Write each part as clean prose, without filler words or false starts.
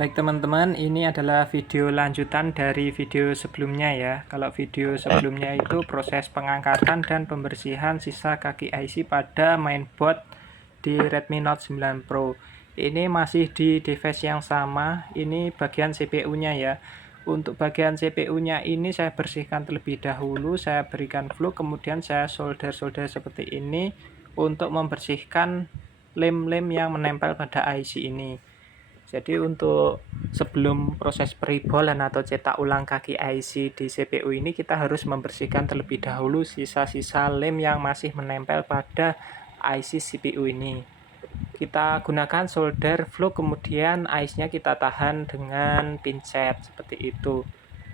Baik teman-teman, ini adalah video lanjutan dari video sebelumnya ya. Kalau video sebelumnya itu proses pengangkatan dan pembersihan sisa kaki IC pada mainboard di Redmi Note 9 Pro. Ini masih di device yang sama, ini bagian CPU-nya ya. Untuk bagian CPU-nya ini saya bersihkan terlebih dahulu, saya berikan flux, kemudian saya solder-solder seperti ini untuk membersihkan lem-lem yang menempel pada IC ini. Jadi untuk sebelum proses peribolan atau cetak ulang kaki IC di CPU ini, kita harus membersihkan terlebih dahulu sisa-sisa lem yang masih menempel pada IC CPU ini. Kita gunakan solder flux, kemudian IC-nya kita tahan dengan pincet seperti itu.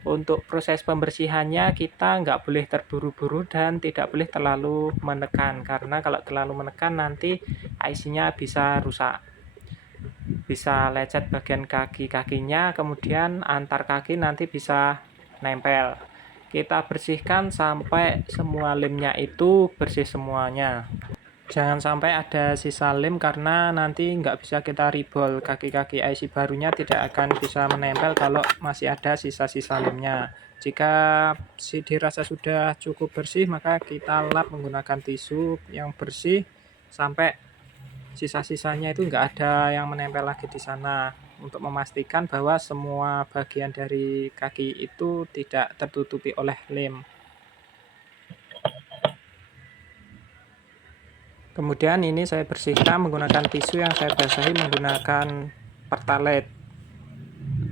Untuk proses pembersihannya kita nggak boleh terburu-buru dan tidak boleh terlalu menekan, karena kalau terlalu menekan nanti IC-nya bisa rusak. Bisa lecet bagian kaki-kakinya, kemudian antar kaki nanti bisa nempel. Kita bersihkan sampai semua lemnya itu bersih semuanya. Jangan sampai ada sisa lem, karena nanti nggak bisa kita rebol. Kaki-kaki IC barunya tidak akan bisa menempel kalau masih ada sisa-sisa lemnya. Jika dirasa sudah cukup bersih, maka kita lap menggunakan tisu yang bersih sampai sisa-sisanya itu nggak ada yang menempel lagi di sana, untuk memastikan bahwa semua bagian dari kaki itu tidak tertutupi oleh lem. Kemudian ini saya bersihkan menggunakan tisu yang saya basahi menggunakan pertalite.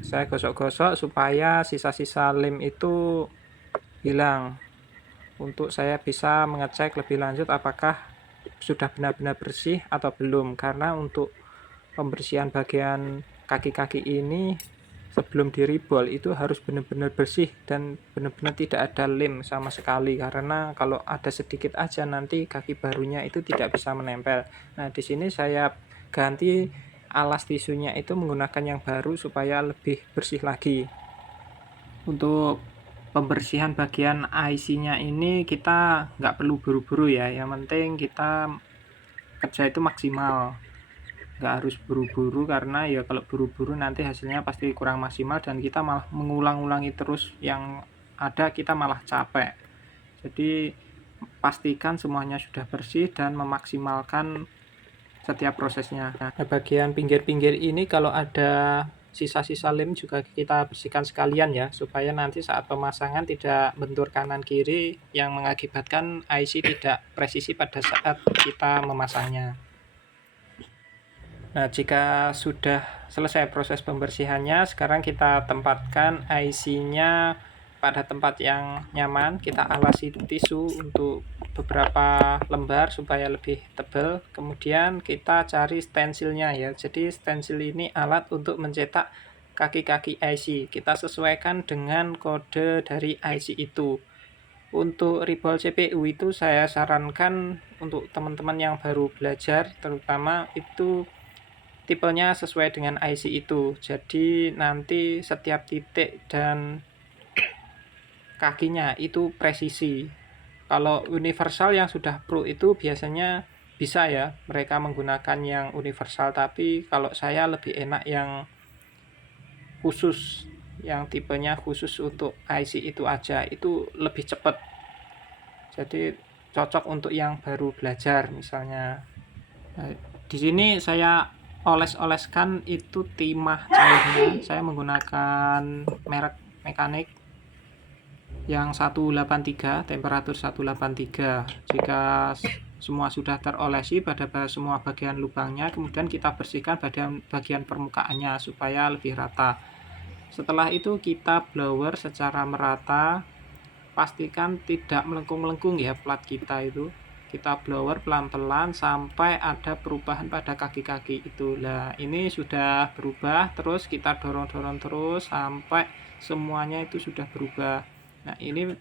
Saya gosok-gosok supaya sisa-sisa lem itu hilang, untuk saya bisa mengecek lebih lanjut apakah sudah benar-benar bersih atau belum. Karena untuk pembersihan bagian kaki-kaki ini sebelum diribol itu harus benar-benar bersih dan benar-benar tidak ada lem sama sekali, karena kalau ada sedikit aja nanti kaki barunya itu tidak bisa menempel. Nah, di sini saya ganti alas tisunya itu menggunakan yang baru supaya lebih bersih lagi. Untuk pembersihan bagian IC-nya ini kita nggak perlu buru-buru ya, yang penting kita kerja itu maksimal, nggak harus buru-buru, karena ya kalau buru-buru nanti hasilnya pasti kurang maksimal dan kita malah mengulang-ulangi terus, yang ada kita malah capek. Jadi pastikan semuanya sudah bersih dan memaksimalkan setiap prosesnya. Nah, bagian pinggir-pinggir ini kalau ada sisa-sisa lem juga kita bersihkan sekalian ya, supaya nanti saat pemasangan tidak bentur kanan kiri yang mengakibatkan IC tidak presisi pada saat kita memasangnya. Nah, jika sudah selesai proses pembersihannya, sekarang kita tempatkan IC-nya pada tempat yang nyaman. Kita alasi tisu untuk beberapa lembar supaya lebih tebal. Kemudian kita cari stensilnya ya. Jadi stensil ini alat untuk mencetak kaki-kaki IC. Kita sesuaikan dengan kode dari IC itu. Untuk rebol CPU itu saya sarankan untuk teman-teman yang baru belajar, terutama itu tipenya sesuai dengan IC itu. Jadi nanti setiap titik dan kakinya itu presisi. Kalau universal yang sudah pro itu biasanya bisa ya mereka menggunakan yang universal, tapi kalau saya lebih enak yang khusus, yang tipenya khusus untuk IC itu aja, itu lebih cepat. Jadi cocok untuk yang baru belajar misalnya. Nah, di sini saya oles-oleskan itu timah cairnya. Saya menggunakan merek mekanik yang 183, temperatur 183. Jika semua sudah terolesi pada semua bagian lubangnya, kemudian kita bersihkan bagian permukaannya supaya lebih rata. Setelah itu kita blower secara merata, pastikan tidak melengkung-melengkung ya plat kita itu. Kita blower pelan-pelan sampai ada perubahan pada kaki-kaki itu. Nah, ini sudah berubah, terus kita dorong-dorong terus sampai semuanya itu sudah berubah. Nah, ini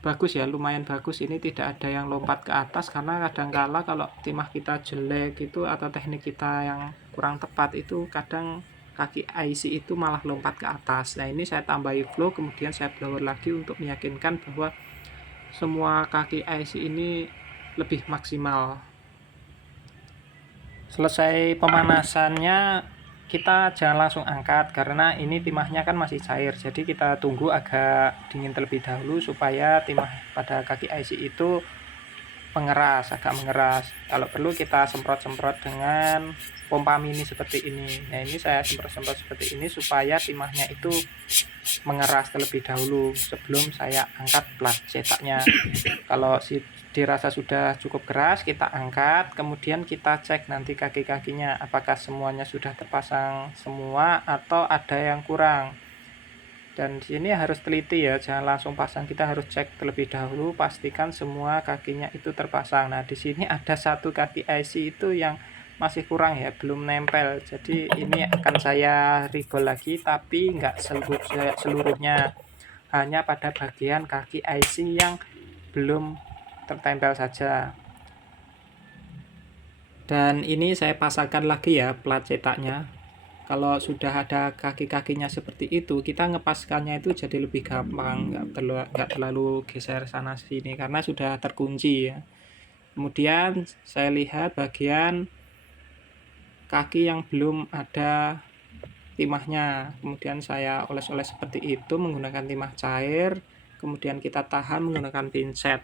bagus ya, lumayan bagus. Ini tidak ada yang lompat ke atas, karena kadang-kala kalau timah kita jelek itu atau teknik kita yang kurang tepat itu kadang kaki IC itu malah lompat ke atas. Nah, ini saya tambahi flow, kemudian saya blower lagi untuk meyakinkan bahwa semua kaki IC ini lebih maksimal. Selesai pemanasannya, kita jangan langsung angkat karena ini timahnya kan masih cair, jadi kita tunggu agak dingin terlebih dahulu supaya timah pada kaki IC itu agak mengeras. Kalau perlu kita semprot-semprot dengan pompa mini seperti ini. Nah, ini saya semprot-semprot seperti ini supaya timahnya itu mengeras terlebih dahulu sebelum saya angkat plat cetaknya. Kalau dirasa sudah cukup keras, kita angkat, kemudian kita cek nanti kaki-kakinya apakah semuanya sudah terpasang semua atau ada yang kurang. Dan di sini harus teliti ya, jangan langsung pasang, kita harus cek terlebih dahulu, pastikan semua kakinya itu terpasang. Nah, di sini ada satu kaki IC itu yang masih kurang ya, belum nempel. Jadi ini akan saya ribol lagi, tapi nggak seluruhnya, hanya pada bagian kaki IC yang belum tertempel saja. Dan ini saya pasangkan lagi ya plat cetaknya. Kalau sudah ada kaki-kakinya seperti itu, kita ngepaskannya itu jadi lebih gampang, nggak terlalu geser sana sini karena sudah terkunci ya. Kemudian saya lihat bagian kaki yang belum ada timahnya, kemudian saya oles-oles seperti itu menggunakan timah cair, kemudian kita tahan menggunakan pinset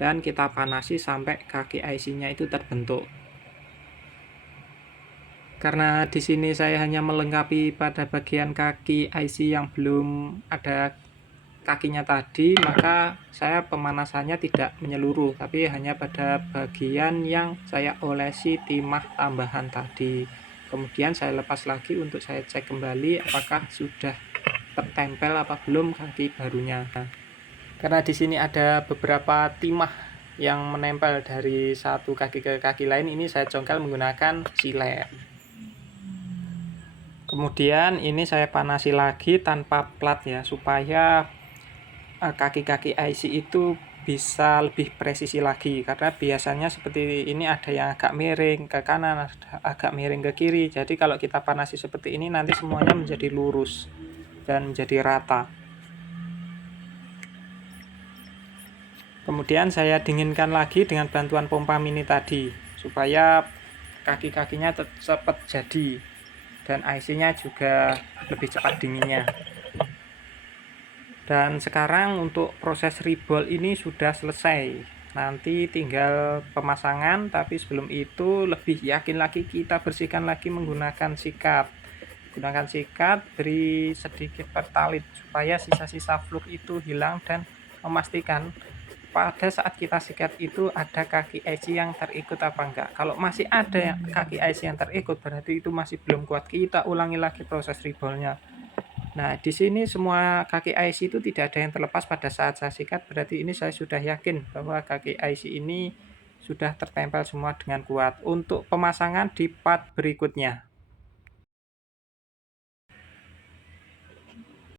dan kita panasi sampai kaki IC-nya itu terbentuk. Karena di sini saya hanya melengkapi pada bagian kaki IC yang belum ada kakinya tadi, maka saya pemanasannya tidak menyeluruh, tapi hanya pada bagian yang saya olesi timah tambahan tadi. Kemudian saya lepas lagi untuk saya cek kembali apakah sudah tertempel apa belum kaki barunya. Karena di sini ada beberapa timah yang menempel dari satu kaki ke kaki lain, ini saya congkel menggunakan silet. Kemudian ini saya panasi lagi tanpa plat ya, supaya kaki-kaki IC itu bisa lebih presisi lagi, karena biasanya seperti ini ada yang agak miring ke kanan, agak miring ke kiri. Jadi kalau kita panasi seperti ini nanti semuanya menjadi lurus dan menjadi rata. Kemudian saya dinginkan lagi dengan bantuan pompa mini tadi supaya kaki-kakinya cepat jadi dan IC-nya juga lebih cepat dinginnya. Dan sekarang untuk proses ribol ini sudah selesai, nanti tinggal pemasangan, tapi sebelum itu lebih yakin lagi kita bersihkan lagi menggunakan sikat. Gunakan sikat, beri sedikit pertalit supaya sisa-sisa fluk itu hilang dan memastikan pada saat kita sikat itu ada kaki IC yang terikut apa enggak. Kalau masih ada kaki IC yang terikut, berarti itu masih belum kuat. Kita ulangi lagi proses ribolnya. Nah, di sini semua kaki IC itu tidak ada yang terlepas pada saat saya sikat, berarti ini saya sudah yakin bahwa kaki IC ini sudah tertempel semua dengan kuat. Untuk pemasangan di part berikutnya.